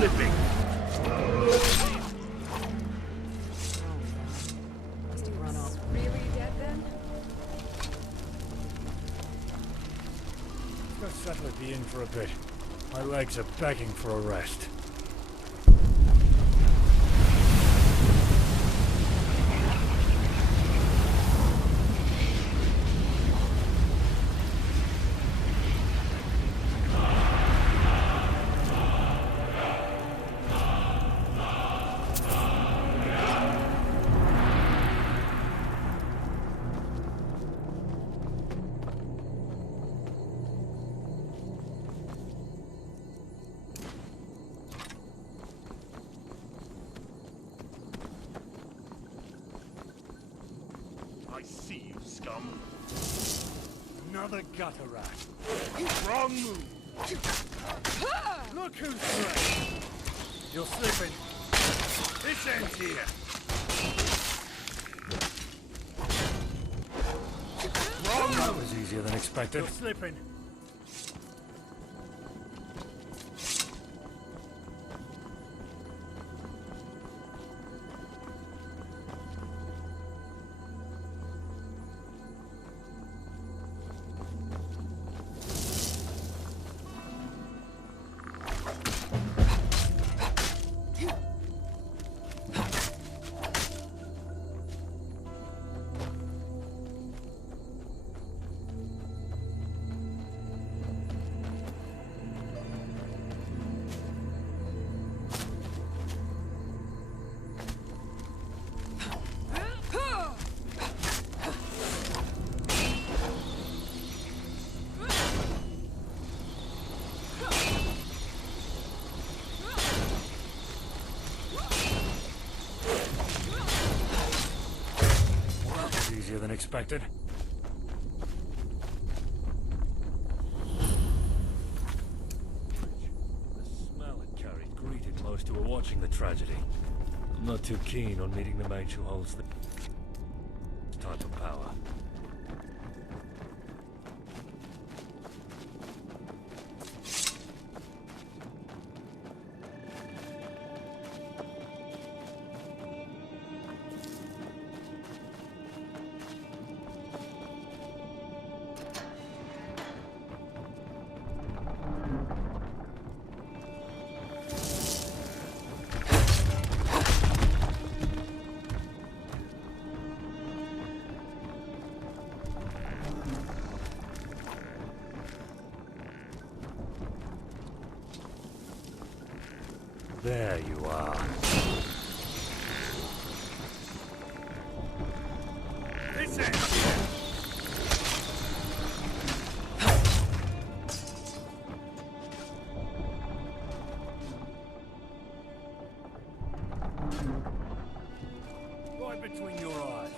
slipping. Must he run off? Really dead then? Let's settle at the inn for a bit. My legs are begging for a rest. I see you, scum. Another gutter rat. Wrong move. Look who's fresh. You're slipping. This ends here. Wrong That move. was easier than expected. You're slipping. Easier than expected. The smell it carried greeted most who were watching the tragedy. I'm not too keen on meeting the mage who holds the type of power. There you are. This ends here. Right between your eyes.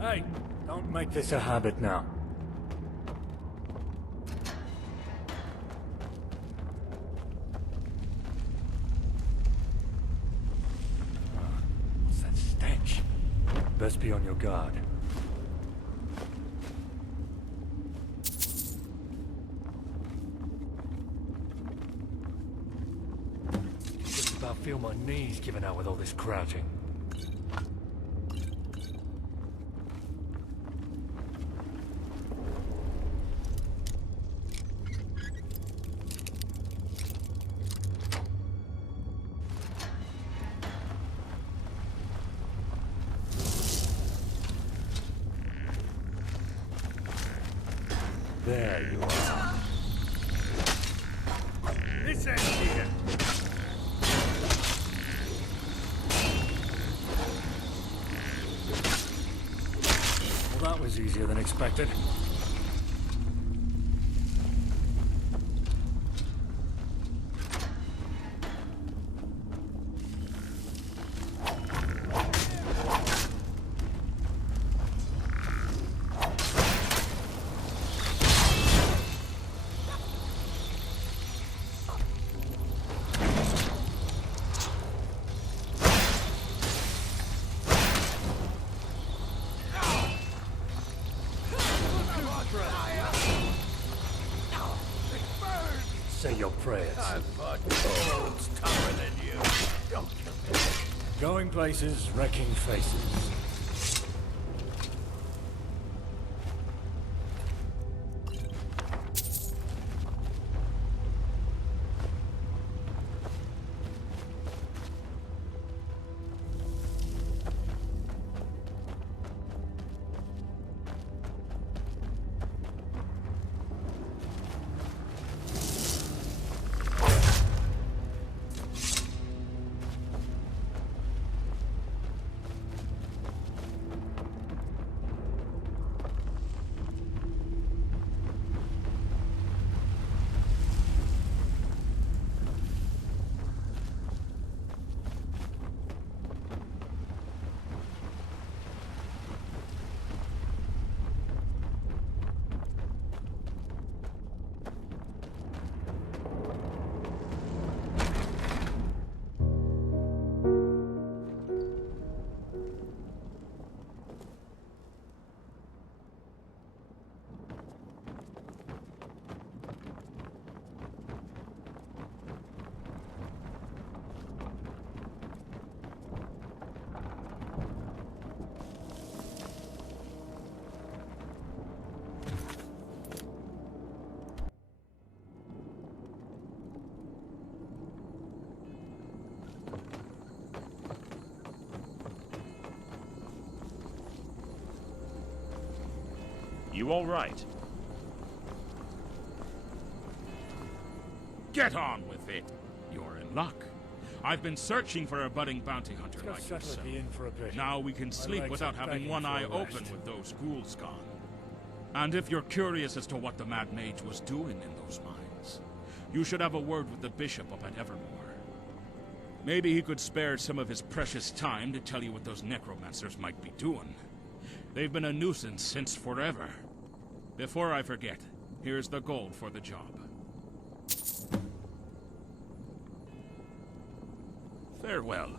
Hey, don't make this a habit now. What's that stench? Best be on your guard. Just about feel my knees giving out with all this crouching. There you are. This ends here. Well, that was easier than expected. Say your prayers. I've fought gold's tougher than you. Don't kill me. Going places, wrecking faces. You all right? Get on with it. You're in luck. I've been searching for a budding bounty hunter like yourself. In for a bit. Now we can sleep legs without are having begging one for eye a open rest. with those ghouls gone. And if you're curious as to what the Mad Mage was doing in those mines, you should have a word with the bishop up at Evermore. Maybe he could spare some of his precious time to tell you what those necromancers might be doing. They've been a nuisance since forever. Before I forget, here's the gold for the job. Farewell.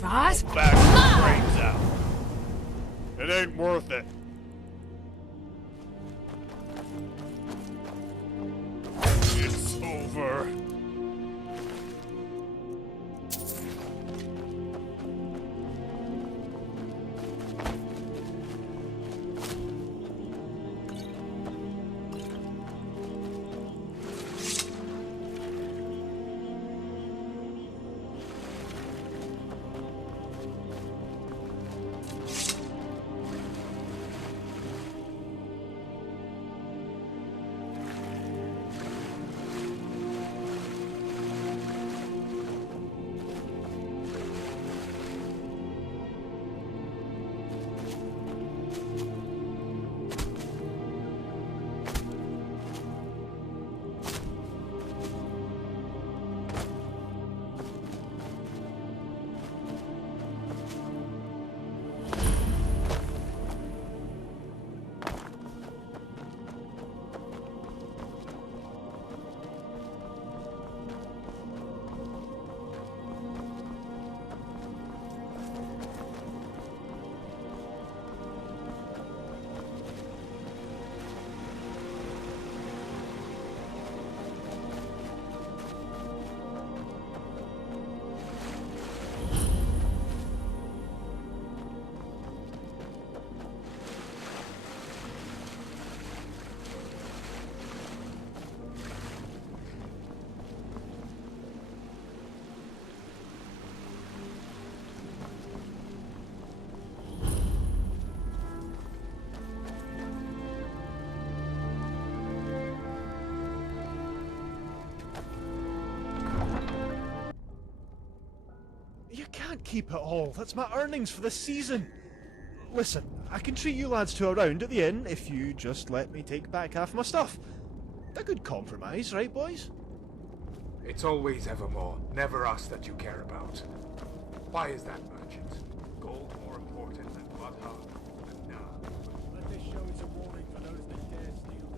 Fast? Back the brains out. It ain't worth it. It's over. keep it all. That's my earnings for this season. Listen, I can treat you lads to a round at the inn if you just let me take back half my stuff. A good compromise, right, boys? It's always Evermore, never us that you care about. Why is that, merchant? Gold more important than Bloodha and Nah. Let this show as a warning for those that dare steal.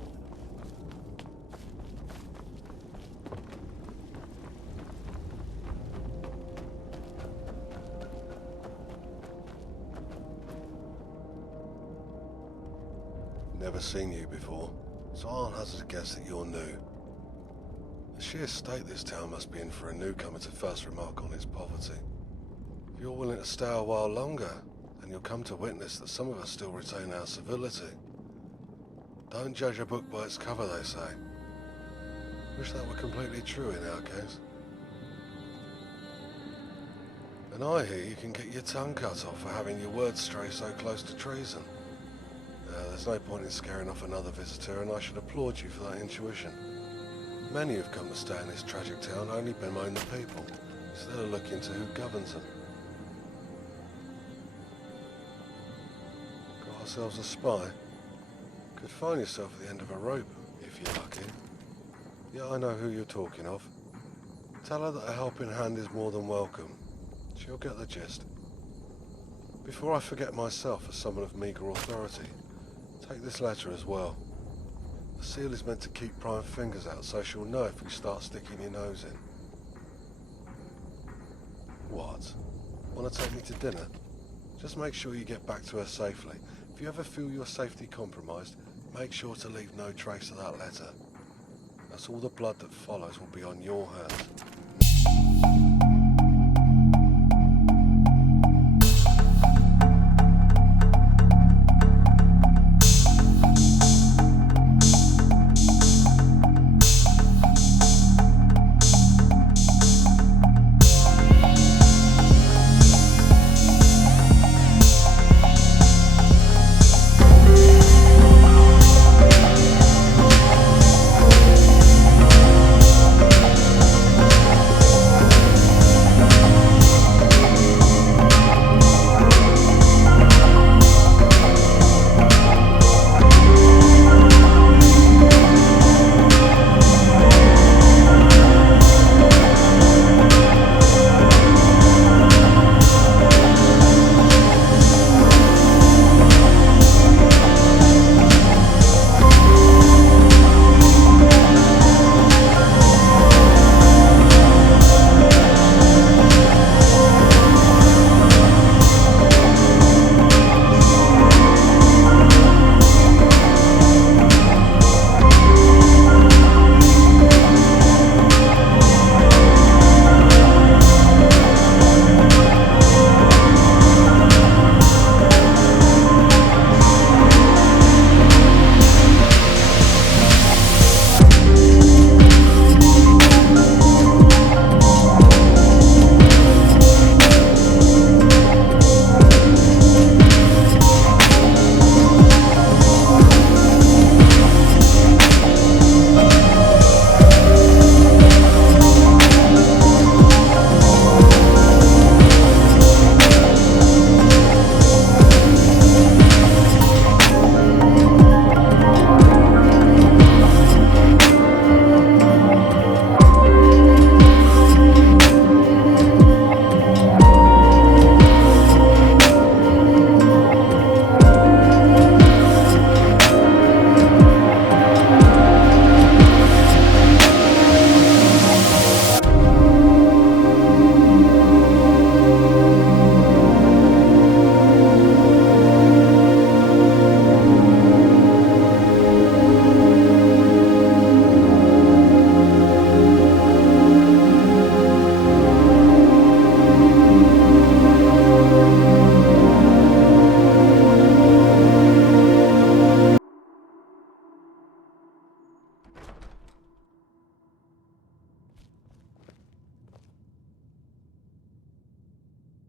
Never seen you before, so I'll hazard a guess that you're new. The sheer state this town must be in for a newcomer to first remark on its poverty. If you're willing to stay a while longer, then you'll come to witness that some of us still retain our civility. Don't judge a book by its cover, they say. Wish that were completely true in our case. And I hear you can get your tongue cut off for having your words stray so close to treason. There's no point in scaring off another visitor, and I should applaud you for that intuition. Many who've come to stay in this tragic town only bemoan the people, instead of looking to who governs them. Got ourselves a spy. Could find yourself at the end of a rope, if you're lucky. Yeah, I know who you're talking of. Tell her that a helping hand is more than welcome. She'll get the gist. Before I forget myself as someone of meagre authority, take this letter as well. The seal is meant to keep prying fingers out, so she'll know if you start sticking your nose in. What? Want to take me to dinner? Just make sure you get back to her safely. If you ever feel your safety compromised, make sure to leave no trace of that letter. That's all the blood that follows will be on your hands.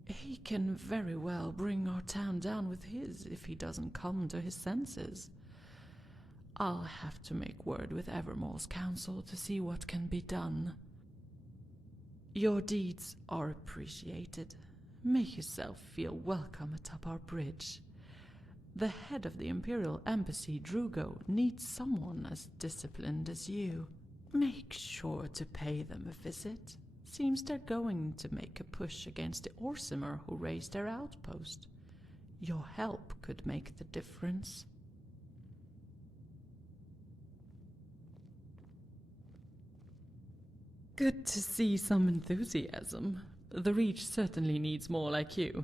He can very well bring our town down with his if he doesn't come to his senses. I'll have to make word with Evermore's council to see what can be done. Your deeds are appreciated, Make yourself feel welcome atop our bridge. The head of the Imperial Embassy, Drugo, needs someone as disciplined as you. Make sure to pay them a visit. Seems they're going to make a push against the Orsimer who raised their outpost. Your help could make the difference. Good to see some enthusiasm. The Reach certainly needs more like you.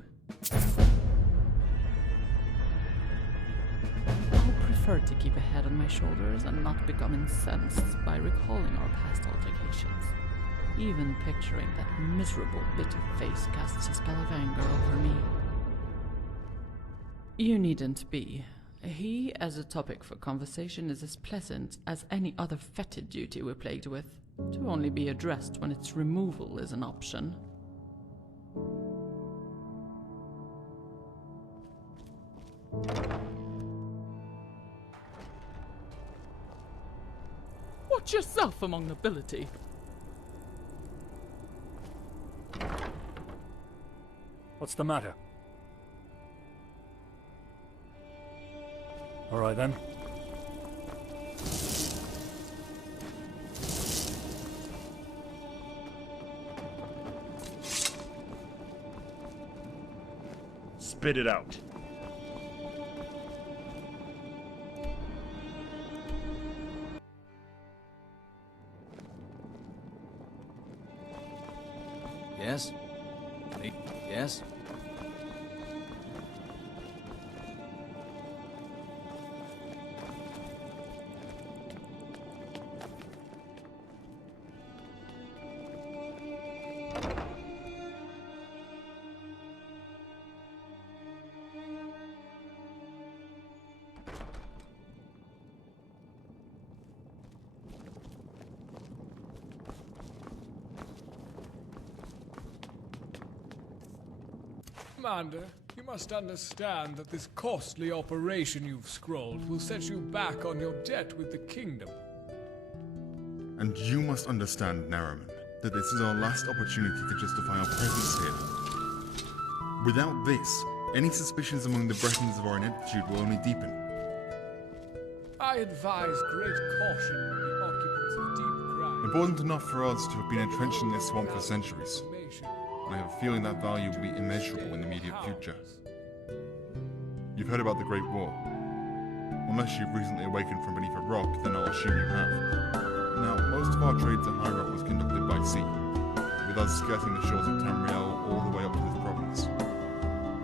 I'll prefer to keep a head on my shoulders and not become incensed by recalling our past altercations. Even picturing that miserable, bitter face casts a spell of anger over me. You needn't be. He, as a topic for conversation, is as pleasant as any other fetid duty we're plagued with, to only be addressed when its removal is an option. Watch yourself among nobility. What's the matter? All right then. Spit it out. Yes? Yes? Commander, you must understand that this costly operation you've scrolled will set you back on your debt with the kingdom. And you must understand, Naraman, that this is our last opportunity to justify our presence here. Without this, any suspicions among the Bretons of our ineptitude will only deepen. I advise great caution when the occupants of deep crime... Important enough for us to have been entrenched in this swamp for centuries. I have a feeling that value will be immeasurable in the immediate future. You've heard about the Great War. Unless you've recently awakened from beneath a rock, then I'll assume you have. Now, most of our trade to High Rock was conducted by sea, with us skirting the shores of Tamriel all the way up to this province.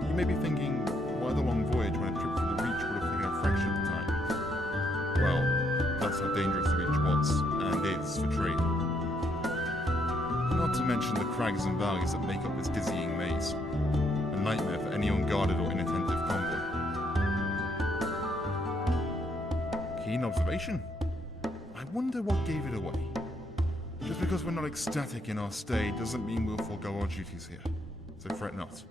You may be thinking, why the long voyage when a trip to the Reach would have taken a fraction of the time? Well, that's how dangerous the Reach was, and is, for trade. Not to mention the crags and valleys that make up this dizzying maze. A nightmare for any unguarded or inattentive convoy. Keen observation. I wonder what gave it away. Just because we're not ecstatic in our stay doesn't mean we'll forego our duties here. So fret not.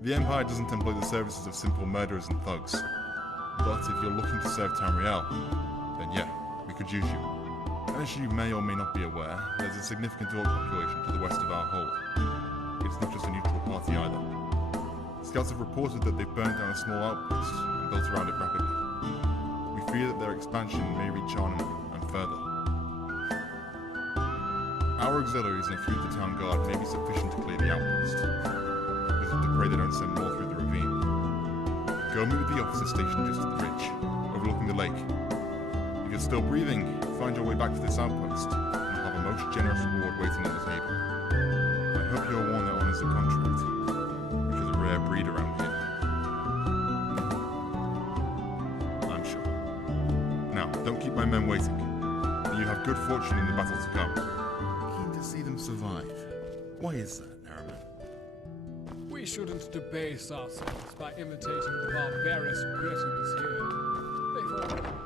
The Empire doesn't employ the services of simple murderers and thugs. But if you're looking to serve Tamriel, then yeah, we could use you. As you may or may not be aware, there's a significant orc population to the west of our hold. It's not just a neutral party either. Scouts have reported that they've burnt down a small outpost and built around it rapidly. We fear that their expansion may reach Arnhem and further. Our auxiliaries and a few of the town guard may be sufficient to clear the outpost. We have to pray they don't send more through the ravine. Go meet with the officer stationed just at the ridge, overlooking the lake. If you're still breathing, find your way back to this outpost, and you'll have a most generous reward waiting on the table. I hope you're one that honors the contract, which is a rare breed around here. I'm sure. Now, don't keep my men waiting. You have good fortune in the battle to come. Keen to see them survive. Why is that, Naraman? We shouldn't debase ourselves by imitating the barbarous Britons here. They've all...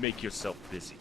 Make yourself busy.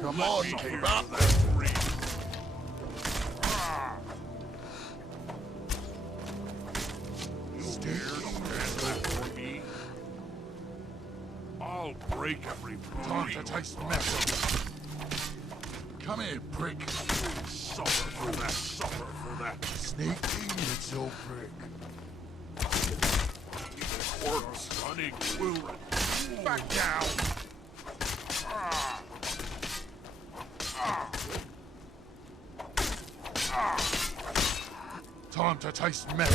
Come on, keep up. You scared of that for me? I'll break every bone. Time to taste metal. Come here, prick. Suffer for that, suffer for that. Sneaky little prick. Corpse hunting will back down. Time to taste metal.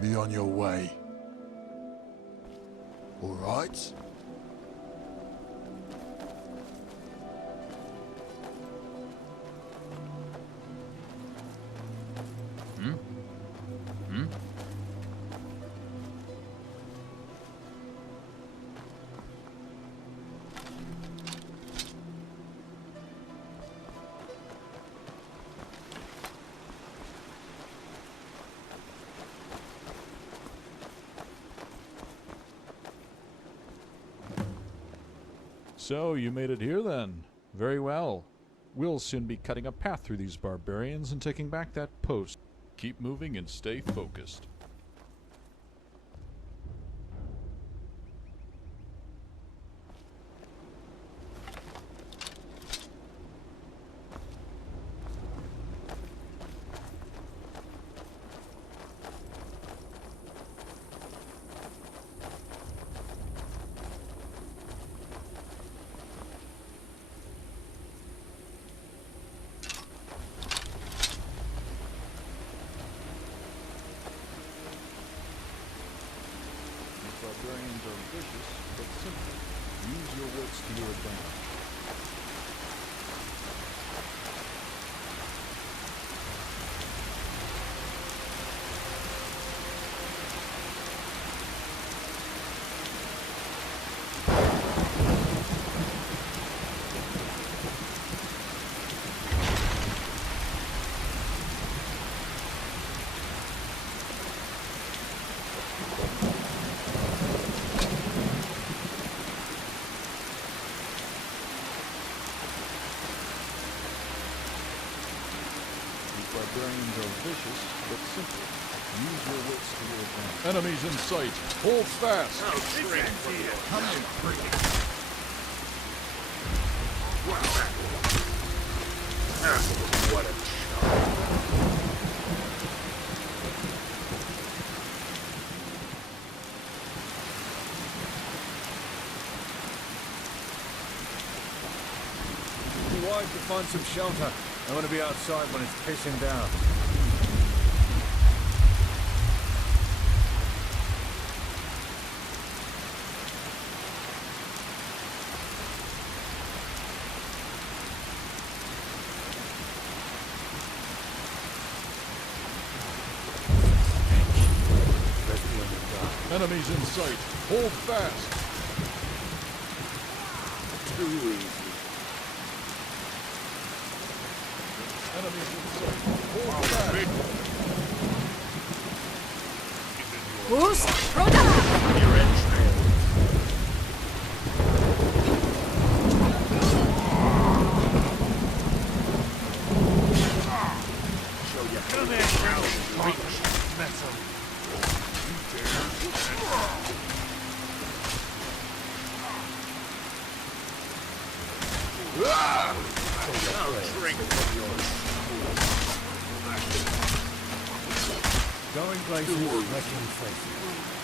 Be on your way. All right? So, you made it here then. Very well. We'll soon be cutting a path through these barbarians and taking back that post. Keep moving and stay focused. Barbarians are vicious, but simple. Use your wits to your advantage. Barbarians are vicious, but simple. Use your wits to your advantage. Enemies in sight. Hold fast. Oh, come in, prick. What a Be wise to find some shelter. I want to be outside when it's pissing down. Enemies in sight. Hold fast. Too easy. Enemies in sight. Hold fast. Who's Rhoda? You're entrenched. Show you. Come here, drenched metal. You dare? Drink from yours. Going places, wrecking faces.